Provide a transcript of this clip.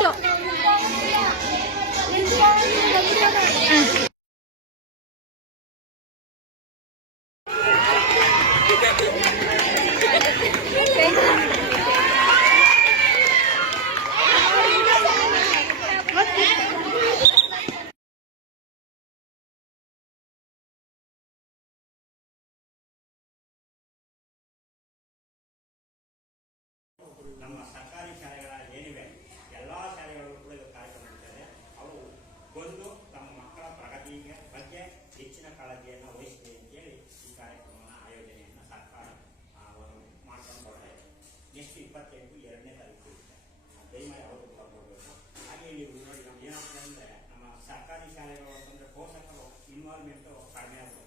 Photo. ನಮ್ಮ ಸರ್ಕಾರಿ ಶಾಲೆಗಳ ಏನಿವೆ ಎಲ್ಲ ಶಾಲೆಗಳು ಕೂಡ ಇದು ಕಾರ್ಯಕ್ರಮ ನಡೀತದೆ. ಅವು ಬಂದು ತಮ್ಮ ಮಕ್ಕಳ ಪ್ರಗತಿಗೆ ಬಗ್ಗೆ ಹೆಚ್ಚಿನ ಕಾಳಜಿಯನ್ನು ವಹಿಸಿದೆ ಅಂತೇಳಿ ಈ ಕಾರ್ಯಕ್ರಮದ ಆಯೋಜನೆಯನ್ನು ಸರ್ಕಾರ ಮಾಡ್ಕೊಂಡು ಬರ್ತಾ ಇದೆ. ನೆಕ್ಸ್ಟ್ 28 2ನೇ ತಾರೀಕು ಇರುತ್ತೆ. ದಯಮಾಡಿ ಅವರು ಕೂಡ ಬರಬೇಕು. ಹಾಗೆ ನೀವು ನೋಡಿ ನಮ್ಗೆ ಏನಾಗ್ತದೆ ಅಂದರೆ ನಮ್ಮ ಸರ್ಕಾರಿ ಶಾಲೆಗಳು ಅಂತಂದರೆ ಪೋಷಕರು ಇನ್ವಾಲ್ವ್ಮೆಂಟು ಕಡಿಮೆ ಆಗುತ್ತೆ.